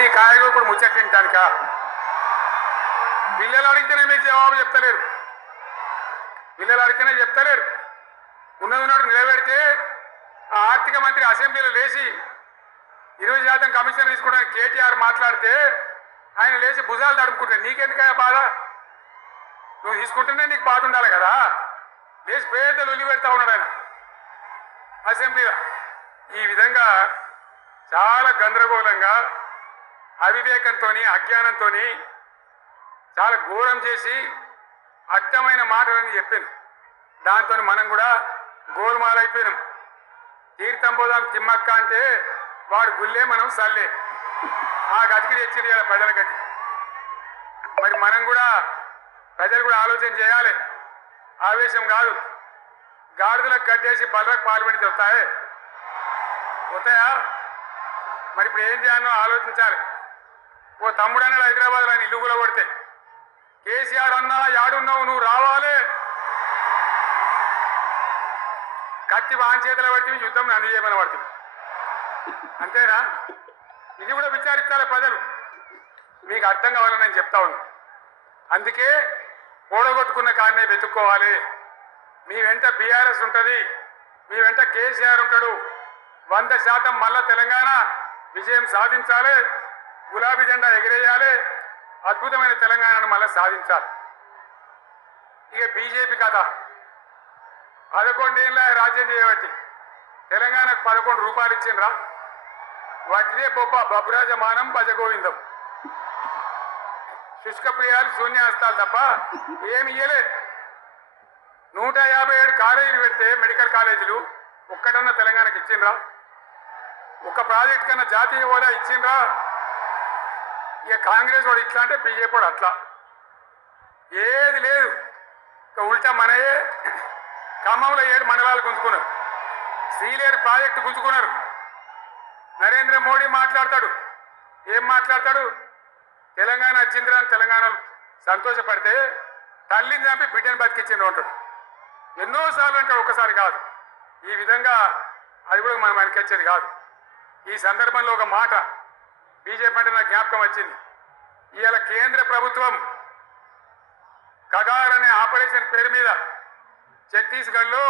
నీ కాయగా ఇప్పుడు ముచ్చట తింటానిక పిల్లలు అడిగితేనే మీకు జవాబు చెప్తలేరు. పిల్లలు అడిగితేనే చెప్తలేరు. ఉన్నది నిలబెడితే ఆ ఆర్థిక మంత్రి అసెంబ్లీలో లేచి 20% కమిషన్ తీసుకోవడానికి కేటీఆర్ మాట్లాడితే ఆయన లేచి భుజాలు తడుపుకుంటాడు. నీకెందుకయ్యా బాధ? నువ్వు తీసుకుంటేనే నీకు బాధ ఉండాలి కదా. లేచి పేదలు ఉల్లి పెడతా ఉన్నాడు ఆయన అసెంబ్లీలో. ఈ విధంగా చాలా గందరగోళంగా అవివేకంతో అజ్ఞానంతో చాలా ఘోరం చేసి అర్థమైన మాటలని చెప్పాను. దాంతో మనం కూడా గోల్మాలైపోయినాం. తీర్థం పోదాం తిమ్మక్క అంటే వాడు గుల్లే మనం సల్లే. ఆ గతికి తెచ్చింది కదా ప్రజల గతి. మరి మనం కూడా ప్రజలు కూడా ఆలోచన చేయాలి. ఆవేశం కాదు. గాడిదలకు గడ్డేసి బలరకు పాల్పడితే వస్తాయా? మరి ఇప్పుడు ఏం చేయాలో ఆలోచించాలి. ఓ తమ్ముడు అన్నాడు హైదరాబాద్లో, ఆయన ఇల్లు కూడా కొడితే, కేసీఆర్ అన్నా యాడున్నావు నువ్వు రావాలి, కత్తి వాంచేతలు పడితే యుద్ధం నన్ను చేయమని పడుతుంది. అంతేనా? ఇది కూడా విచారించాలి ప్రజలు. మీకు అర్థం కావాలని నేను చెప్తా ఉన్నాను. అందుకే ఓడగొట్టుకున్న కారణే వెతుక్కోవాలి. మీ వెంట బీఆర్ఎస్ ఉంటుంది, మీ వెంట కేసీఆర్ ఉంటాడు. 100% మళ్ళా తెలంగాణ విజయం సాధించాలి. గులాబీ జెండా ఎగిరేయాలి. అద్భుతమైన తెలంగాణను మళ్ళీ సాధించాలి. ఇక బీజేపీ కథ 11 ఏళ్ళ రాజ్యం చేయబట్టి తెలంగాణకు 11 రూపాయలు ఇచ్చిండ్రా. వాటినే బబ్రాజమానం భజగోవిందం, శుష్కప్రియాలు శూన్యాస్తాలు తప్ప ఏమి ఇయ్యలే. 157 కాలేజీలు పెడితే మెడికల్ కాలేజీలు ఒక్కటన్నా తెలంగాణకి ఇచ్చిండ్రా? ఒక్క ప్రాజెక్ట్ కన్నా జాతీయ హోదా ఇచ్చిండ్రా? ఇక కాంగ్రెస్ వాడు ఇట్లా అంటే బీజేపీ వాడు అట్లా. ఏది లేదు. ఇక ఉల్టా మనయే ఖమ్మంలో 7 మండలాలు గుంజుకున్నారు. శ్రీలేరు ప్రాజెక్టు గుంజుకున్నారు. నరేంద్ర మోడీ మాట్లాడతాడు. ఏం మాట్లాడతాడు? తెలంగాణ వచ్చిందిరా అని తెలంగాణలో సంతోషపడితే తల్లిని చంపి బిడ్డను బతికించిండు అంటాడు. ఎన్నోసార్లు అంటాడు, ఒక్కసారి కాదు. ఈ విధంగా అది కూడా మనం వెనకొచ్చేది కాదు. ఈ సందర్భంలో ఒక మాట బీజేపీ అంటే నాకు జ్ఞాపకం వచ్చింది. ఇవాళ కేంద్ర ప్రభుత్వం కగార్ అనే ఆపరేషన్ పేరు మీద ఛత్తీస్గఢ్లో